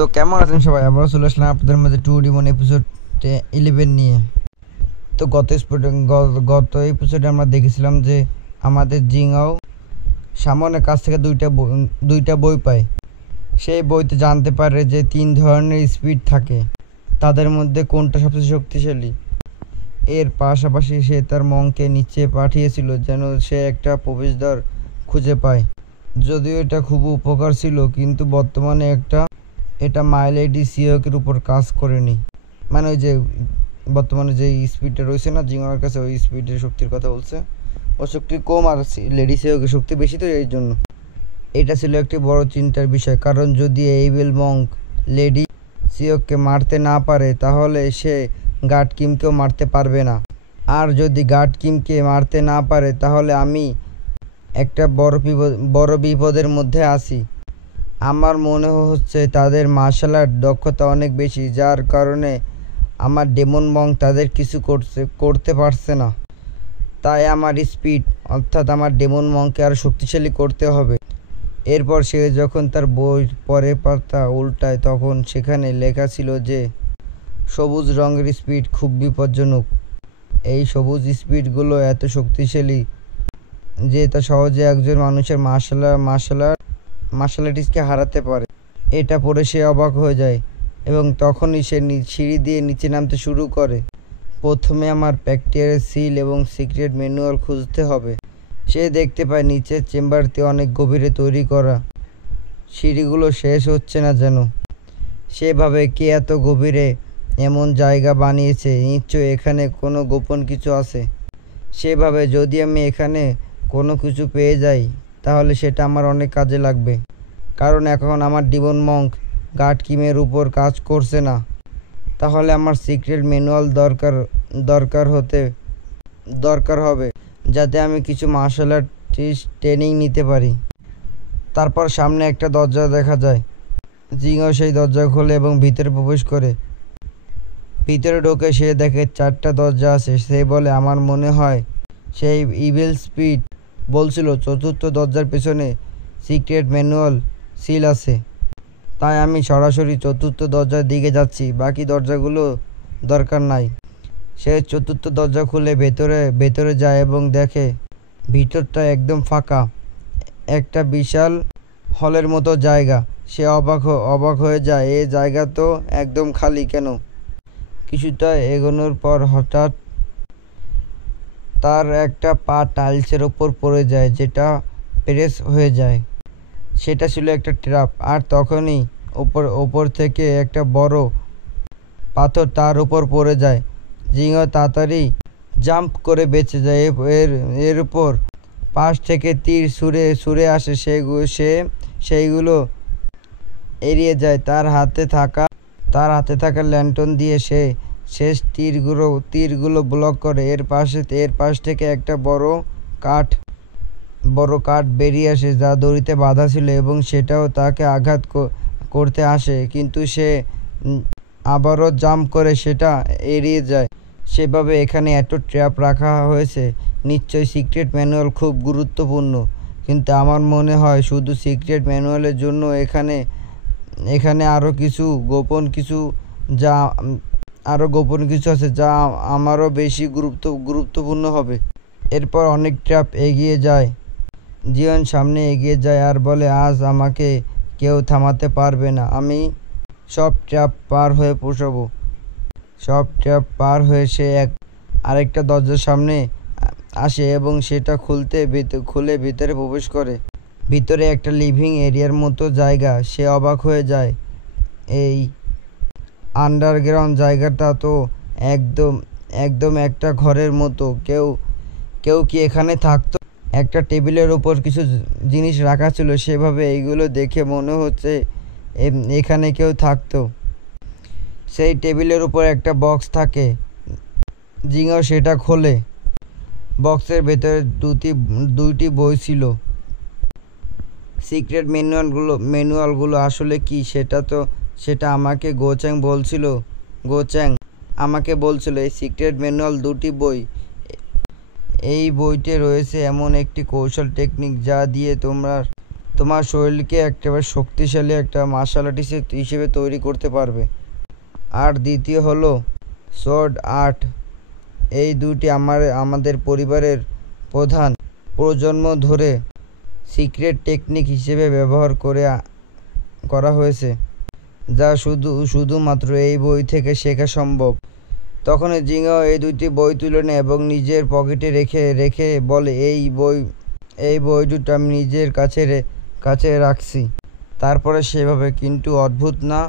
তো কেমন আছেন সবাই? আবার চলে আসলাম আপনাদের মাঝে 2D1 এপিসোড 11 নিয়ে। তো গত এপিসোডে আমরা দেখেছিলাম যে আমাদের জিঙ্গাও সামনের কাছ থেকে দুইটা বই পায়। সেই বইতে জানতে পারে যে 3 ধরনের স্পিড থাকে, তাদের মধ্যে কোনটা সবচেয়ে শক্তিশালী। এর পাশাপাশি সে তার মংকে নিচে পাঠিয়েছিল যেন সে একটা প্রবেশদ্বার খুঁজে পায়। যদিও এটা খুব উপকার ছিল, কিন্তু বর্তমানে এটা মাইলেডি সিওকের উপর কাজ করেনি। মানে ওই যে বর্তমানে যে স্পিডটা রয়েছে না জিঙ্গার কাছে, ওই স্পিডের শক্তির কথা বলছে। ও শক্তি কম আর লেডি সিওকের শক্তি বেশি, তো এই জন্য এটা ছিল একটি বড় চিন্তার বিষয়। কারণ যদি এইবেল মঙ্ক লেডি সিওককে মারতে না পারে তাহলে সে গার্ড কিমকেও মারতে পারবে না। আর যদি গার্ড কিমকে মারতে না পারে তাহলে আমি একটা বড় বিপদের মধ্যে আছি। আমার মনে হচ্ছে তাদের মার্শাল আর্ট দক্ষতা অনেক বেশি, যার কারণে আমার ডেমন মঙ্ক তাদের কিছু করতে পারছে না। তাই আমার স্পিড অর্থাৎ আমার ডেমন মঙ্ককে আরও শক্তিশালী করতে হবে। এরপর সে যখন তার বই পরের পাতা উল্টায় তখন সেখানে লেখা ছিল যে সবুজ রঙের স্পিড খুব বিপজ্জনক। এই সবুজ স্পিডগুলো এত শক্তিশালী যে তা সহজে একজন মানুষের মার্শাল আর্টিস্টকে হারাতে পারে। এটা পড়ে সে অবাক হয়ে যায় এবং তখনই সে সিঁড়ি দিয়ে নিচে নামতে শুরু করে। প্রথমে আমার প্যাকটিয়ারের সিল এবং সিক্রেট ম্যানুয়াল খুঁজতে হবে। সে দেখতে পায় নিচের চেম্বারটি অনেক গভীরে তৈরি করা, সিঁড়িগুলো শেষ হচ্ছে না যেন। সে ভাবে কে এত গভীরে এমন জায়গা বানিয়েছে, নিশ্চয়ই এখানে কোনো গোপন কিছু আছে। সেভাবে যদি আমি এখানে কোনো কিছু পেয়ে যাই তাহলে সেটা আমার অনেক কাজে লাগবে, কারণ এখন আমার ডেমন মঙ্ক গার্ড কিমের উপর কাজ করছে না। তাহলে আমার সিক্রেট ম্যানুয়াল দরকার হবে, যাতে আমি কিছু মার্শাল আর্টিস্ট ট্রেনিং নিতে পারি। তারপর সামনে একটা দরজা দেখা যায়। জিঙ্গাও সেই দরজা খোলে এবং ভিতরে প্রবেশ করে। ভিতরে ঢোকে সে দেখে 4টা দরজা আছে। সে বলে, আমার মনে হয় সেই ইভিল স্পিড বলছিল 4র্থ দরজার পেছনে সিক্রেট ম্যানুয়াল সিল আছে। তাই আমি সরাসরি 4র্থ দরজার দিকে যাচ্ছি, বাকি দরজাগুলো দরকার নাই। সে 4র্থ দরজা খুলে ভেতরে যায় এবং দেখে ভিতরটা একদম ফাঁকা, একটা বিশাল হলের মতো জায়গা। সে অবাক হয়ে যায়, এই জায়গা তো একদম খালি কেন। কিছুটা এগোনোর পর হঠাৎ তার একটা পা টাইলসের ওপর পড়ে যায়, যেটা প্রেস হয়ে যায়। সেটা ছিল একটা ট্র্যাপ। আর তখনই ওপর থেকে একটা বড় পাথর তার উপর পড়ে যায়। জিঙ্গা তাড়াতাড়ি জাম্প করে বেঁচে যায়। এর উপর পাশ থেকে তীর ছুঁড়ে আসে, সেইগুলো এড়িয়ে যায়। তার হাতে থাকা ল্যান্টন দিয়ে সে শেষ তীরগুলো ব্লক করে। এর পাশ থেকে একটা বড় কাঠ বেরিয়ে আসে, যা দড়িতে বাঁধা ছিল, এবং সেটাও তাকে আঘাত করতে আসে, কিন্তু সে আবারও জাম্প করে সেটা এড়িয়ে যায়। সেভাবে এখানে এত ট্র্যাপ রাখা হয়েছে। নিশ্চয়ই সিক্রেট ম্যানুয়াল খুব গুরুত্বপূর্ণ, কিন্তু আমার মনে হয় শুধু সিক্রেট ম্যানুয়ালের জন্য এখানে আরও গোপন কিছু আছে যা আমারও বেশি গুরুত্বপূর্ণ হবে। এরপর অনেক ট্র্যাপ এগিয়ে যায়। জিওন সামনে এগিয়ে যায় আর বলে, আজ আমাকে কেউ থামাতে পারবে না। আমি সব ট্র্যাপ পার হয়ে পৌঁছাবো। সব ট্র্যাপ পার হয়ে সে আরেকটা দরজার সামনে আসে এবং সেটা খুলে ভিতরে প্রবেশ করে। ভিতরে একটা লিভিং এরিয়ার মতো জায়গা। সে অবাক হয়ে যায়, এই আন্ডারগ্রাউন্ড জায়গাটা তো একদম একটা ঘরের মতো। কেউ কি এখানে থাকতো? একটা টেবিলের উপর কিছু জিনিস রাখা ছিল, সেভাবে এইগুলো দেখে মনে হচ্ছে এখানে কেউ থাকতো। সেই টেবিলের উপর একটা বক্স থাকে। জিঙ্গাও সেটা খোলে। বক্সের ভেতরে দুইটি বই ছিল। সিক্রেট ম্যানুয়ালগুলো আসলে কি সেটা আমাকে গোচ্যাং আমাকে বলছিল। এই সিক্রেট ম্যানুয়াল 2টি বই। এই বইতে রয়েছে এমন একটি কৌশল টেকনিক যা দিয়ে তোমার শরীরকে একেবারে শক্তিশালী একটা মার্শাল আর্টিস্ট হিসেবে তৈরি করতে পারবে। আর দ্বিতীয় হলো সোর্ড আর্ট। এই দুটি আমাদের পরিবারের প্রধান প্রজন্ম ধরে সিক্রেট টেকনিক হিসেবে ব্যবহার করা হয়েছে, যা শুধুমাত্র এই বই থেকে শেখা সম্ভব। তখন জিঙ্গাও এই দুটি বই তুলে নেয় এবং নিজের পকেটে রেখে বলে, এই বই দুটো আমি নিজের কাছে রাখছি। তারপরে সেভাবে, কিন্তু অদ্ভুত না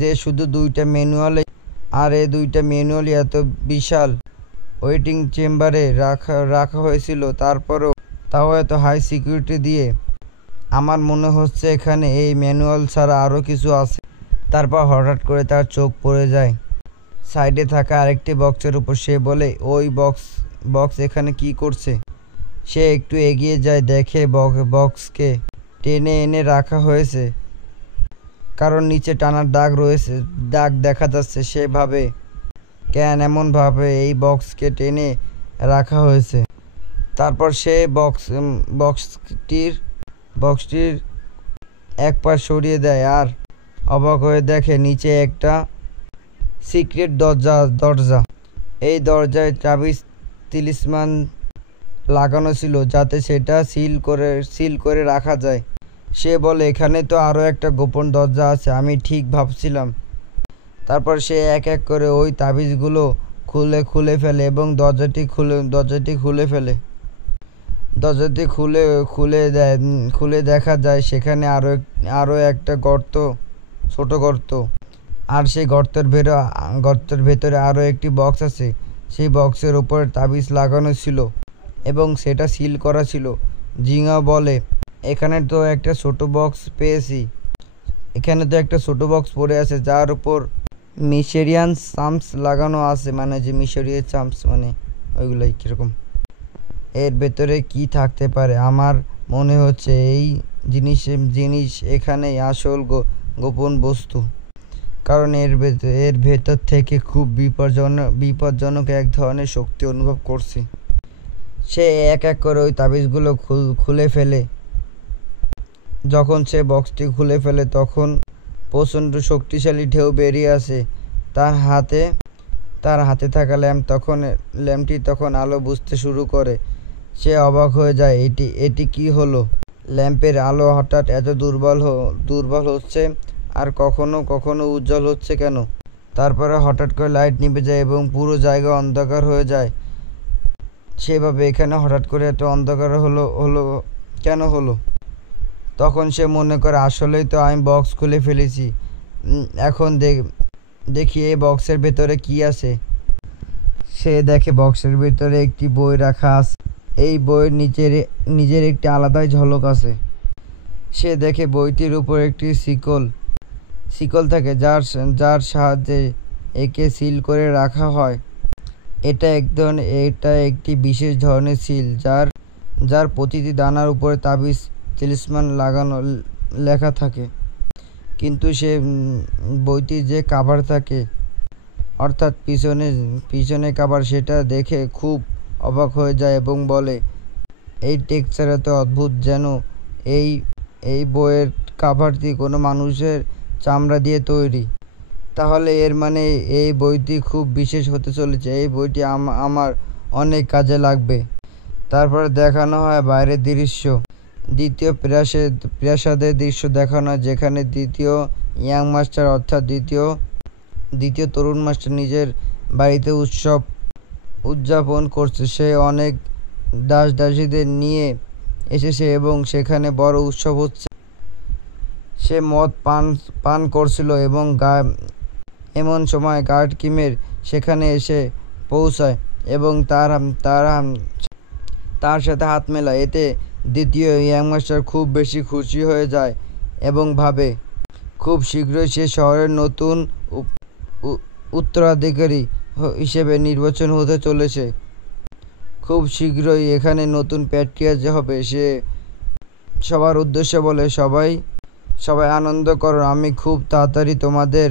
যে শুধু দুইটা ম্যানুয়ালে, আর এই দুইটা ম্যানুয়ালই এত বিশাল ওয়েটিং চেম্বারে রাখা হয়েছিল, তাও এত হাই সিকিউরিটি দিয়ে। আমার মনে হচ্ছে এখানে এই ম্যানুয়াল ছাড়া আরও কিছু আছে। তারপর হঠাৎ করে তার চোখ পড়ে যায় সাইডে থাকা আরেকটি বক্সের উপর। সে বলে, ওই বক্স এখানে কি করছে? সে একটু এগিয়ে যায়, দেখে বক্সকে টেনে এনে রাখা হয়েছে, কারণ নিচে টানার দাগ দেখা যাচ্ছে। সে ভাবে, কেন এমন ভাবে এই বক্সকে টেনে রাখা হয়েছে। তারপর সে বক্সটির এক পা সরিয়ে দেয় আর অবাক হয়ে দেখে নিচে একটা সিক্রেট দরজা। এই দরজায় তাবিজ তিলিস্মান লাগানো ছিল, যাতে সেটা সিল করে রাখা যায়। সে বলে, এখানে তো আরও একটা গোপন দরজা আছে, আমি ঠিক ভাবছিলাম। তারপর সে এক এক করে ওই তাবিজগুলো খুলে ফেলে এবং দরজাটি খুলে দেখা যায় সেখানে আরও একটা ছোট গর্ত। আর সেই গর্তের ভেতরে আরও একটি বক্স আছে। সেই বক্সের উপরে তাবিজ লাগানো ছিল এবং সেটা সিল করা ছিল। জিঙ্গা বলে, এখানে তো একটা ছোট বক্স পড়ে আছে, যার উপর মিশরিয়ান চাম্পস লাগানো আছে, মানে যে মিশরীয় চাম্পস, মানে ওইগুলাই কীরকম। এর ভেতরে কি থাকতে পারে? আমার মনে হচ্ছে এই জিনিস এখানেই আসল গোপন বস্তু, কারণ এর ভেতর থেকে খুব বিপজ্জনক এক ধরনের শক্তি অনুভব করছি। সে এক এক করে ওই তাবিজগুলো খুলে ফেলে। যখন সে বক্সটি খুলে ফেলে তখন প্রচণ্ড শক্তিশালী ঢেউ বেরিয়ে আসে তার হাতে থাকা ল্যাম্পটি তখন আলো বুঝতে শুরু করে। সে অবাক হয়ে যায়, এটি কি হলো? ল্যাম্পের আলো হঠাৎ এত দুর্বল হচ্ছে আর কখনো উজ্জ্বল হচ্ছে কেন? তারপরে হঠাৎ করে লাইট নিভে যায় এবং পুরো জায়গা অন্ধকার হয়ে যায়। সেভাবে এখানে হঠাৎ করে এত অন্ধকার কেন হলো? তখন সে মনে করে, আসলেই তো আমি বক্স খুলে ফেলেছি। এখন দেখি এই বক্সের ভেতরে কি আছে। সে দেখে বক্সের ভেতরে একটি বই রাখা আছে। এই বইয়ের নিজের একটি আলাদাই ঝলক আছে। সে দেখে বইটির উপর একটি শিকল থাকে, যার সাহায্যে একে সিল করে রাখা হয়। এটা একটি বিশেষ ধরনের সিল, যার প্রতিটি দানার উপরে তাবিজ তিলিস্মান লেখা থাকে। কিন্তু সে বইটি যে কাভার থাকে, অর্থাৎ পিছনে কাভার, সেটা দেখে খুব অবাক হয়ে যায় এবং বলে, এই টেক্সচার এত অদ্ভুত, যেন এই বইয়ের কাভারটি কোনো মানুষের চামড়া দিয়ে তৈরি। তাহলে এর মানে এই বইটি খুব বিশেষ হতে চলেছে। এই বইটি আমার অনেক কাজে লাগবে। তারপরে দেখানো হয় বাইরের দৃশ্য। দ্বিতীয় প্রাসাদের দৃশ্য দেখানো হয়, যেখানে দ্বিতীয় ইয়াং মাস্টার, অর্থাৎ দ্বিতীয় তরুণ মাস্টার নিজের বাড়িতে উদযাপন করছে। সে অনেক দাসীদের নিয়ে এসেছে এবং সেখানে বড় উৎসব হচ্ছে। সে মদ পান করছিল এবং এমন সময় গার্ড কিমের সেখানে এসে পৌঁছায় এবং তার সাথে হাত মেলায়। এতে দ্বিতীয় ইয়াং মাস্টার খুব বেশি খুশি হয়ে যায় এবং ভাবে, খুব শীঘ্রই সে শহরের নতুন উত্তরাধিকারী হিসেবে নির্বাচন হতে চলেছে। খুব শীঘ্রই এখানে নতুন প্যাট্রিয়ার্চ হবে। সে সবার উদ্দেশ্যে বলে, সবাই আনন্দ করো, আমি খুব তাড়াতাড়ি তোমাদের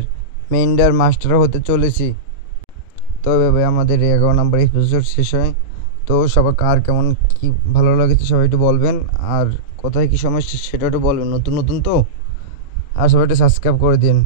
মেইন্ডার মাস্টার হতে চলেছি। তো এভাবে আমাদের 11 নম্বর এপিসোড শেষ হয়। তো সবার কার কেমন কি ভালো লেগেছে সবাই একটু বলবেন, আর কোথায় কী সমস্যা সেটা একটু বলবেন, নতুন নতুন তো। আর সবাই একটু সাবস্ক্রাইব করে দিন।